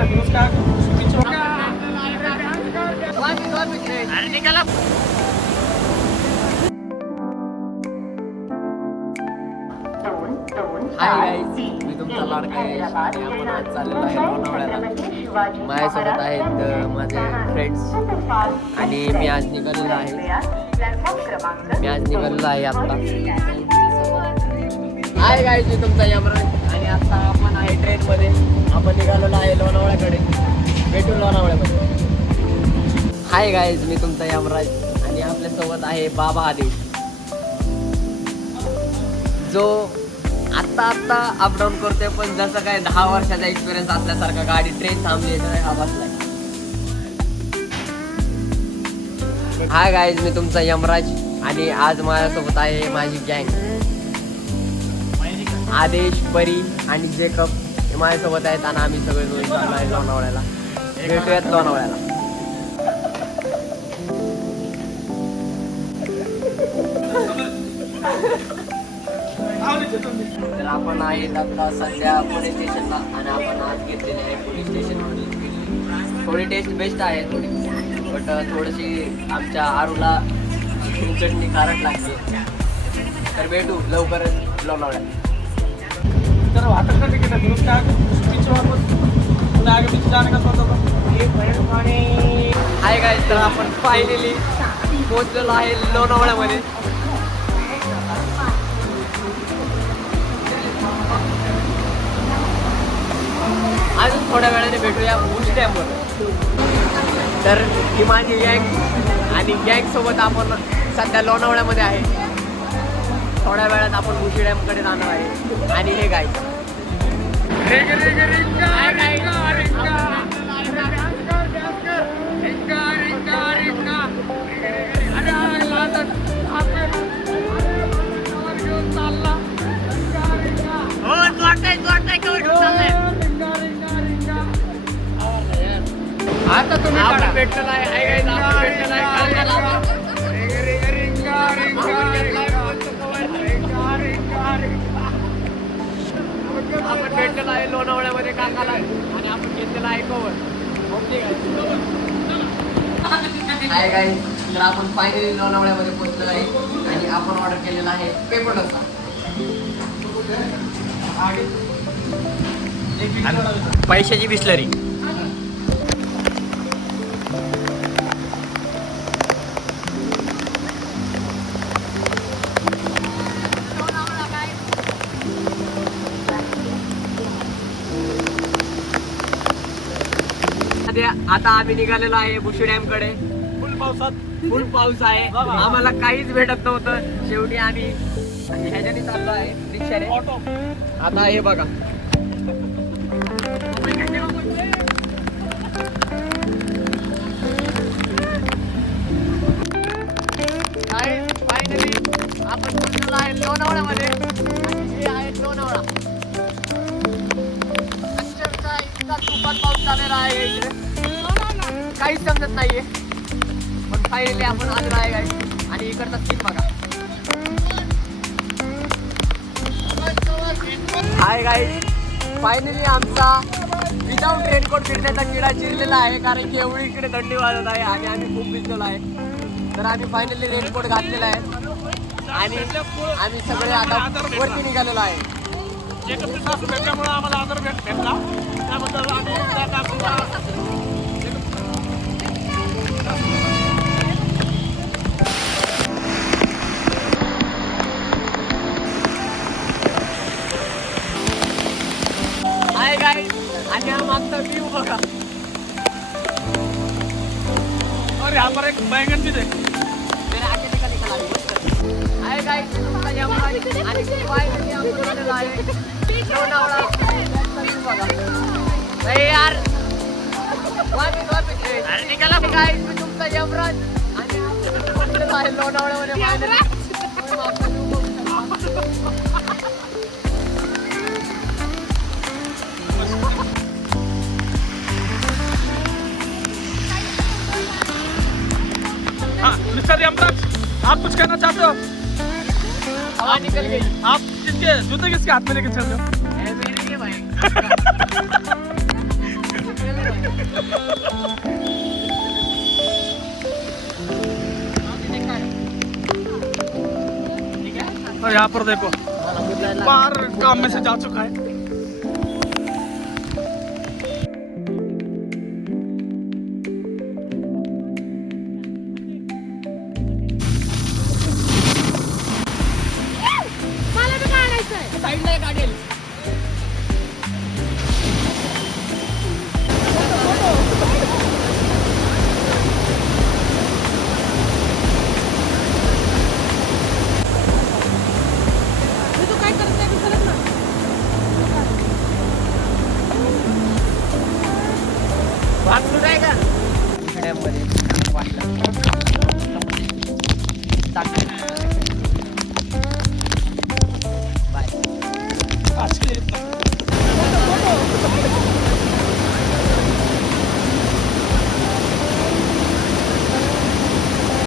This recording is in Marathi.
हाय गाईज, मी तुमचा लाडका यश आणि आपण आज चाललेलो आहे लोणावळ्याला. माझ्यासोबत आहेत माझे फ्रेंड्स आणि मी आज निघालेलो आहे आता. हाय गाईज, मी तुमचा यमराज आणि आता आपण आहे ट्रेनमध्ये. आपण निघालेलो आहे लोणावळ्याकडे. भेटू लोणावळ्यामध्ये. हाय गाईज, मी तुमचा यमराज आणि आपल्यासोबत आहे बाबा आदेश, जो आत्ता अपडाऊन करतोय, पण जसं काय 10 वर्षाचा एक्सपिरियन्स असल्यासारखा गाडी ट्रेन थांबली हा बसलाय. हाय गाईज, मी तुमचा यमराज आणि आज माझ्यासोबत आहे माझी गँग. आदेश, परी आणि जेकब हे माझ्यासोबत आहेत आणि आम्ही सगळे मिळून चाललो आहे लोणावळ्याला. भेटूयात लोणावळ्याला. तर आपण आहे आता सध्या पुणे स्टेशनला आणि आपण आज घेतलेले आहे पुणे स्टेशनमध्ये. थोडी टेस्ट बेस्ट आहे थोडी, बट थोडीशी आमच्या आरूला चटणी खारट लागते. तर भेटू लवकरच लोणावळ्यात. तर वाहतूक तिकीट आहे दुरुस्त आगे पीछे जाने का सोचा हाय गाईज, तर आपण फायनली पोहोचलेलो आहे लोणावळ्यामध्ये. अजून थोड्या वेळाने भेटूया बुश डॅमवर. तर ही माझी गँग आणि गँगसोबत आपण सध्या लोणावळ्यामध्ये आहे. थोड्या वेळात आपण बुशी डॅमकडे जाणार आहे. आणि हे गाय आता तुम्ही भेटलेला आहे. आपण भेटलेला आहे लोणावळ्यामध्ये काकाला आणि आपण घेतलेला आहे कवर. हाय गाईज, तर आपण फायनली लोणावळ्यामध्ये पोहोचलेलो आहे आणि आपण ऑर्डर केलेला आहे पेपर डोसा. पैशाची बिस्लरी. आता आम्ही निघालेलो आहे बुशी डॅम कडे. फुल पाऊस आहे. आम्हाला काहीच भेटत नव्हतं. शेवटी आम्ही ह्याच्याने चाललो आहे रिक्षाने. आता हे बघा, फायनली आपण पोहोचलेलो आहे लोणावळ्यामध्ये. हे आहे लोणावळा. अक्षरशः इतका तुफान पाऊस चाललेला आहे इकडे, काहीच समजत नाहीये. पण फायनली आपण आलेलो आहे गाईस. आणि इकडचा सीन बघा. हाय गाईस, फायनली आमचा विदाउट रेनकोट फिरण्याचा किडा चिरलेला आहे, कारण की एवढी इकडे थंडी वाजत आहे आणि आम्ही खूप भिजलेलो आहे. तर आम्ही फायनली रेनकोट घातलेला आहे आणि आम्ही सगळे आता वरती निघालेलो आहे. आम्हाला आदर भेटला त्याबद्दल आम्ही हाय गाईस, आणि हा मागचा व्ह्यू बघा. और यहाँ पर एक बैंगन भी देख. हाय गाईस, तुमचा यमराज आणि फायनली आपण आलेलो आहे लोणावळा. बघा नाही यार, गाईस मी तुमचा यमराज आणि पोहोचलेलो आहे लोणावळ्यामध्ये फायनली. हाँ मिस्टर यमराज, आप कुछ कहना चाहते हो? हवा निकल गई. आप किसके जूते किसके हाथ में लेके चल रहे हो? मेरे लिए भाई. यहाँ पर देखो बाहर काम में से जा चुका है। साईडला काढेल. भात सुरू आहे का? खेड्यामध्ये वाटलं.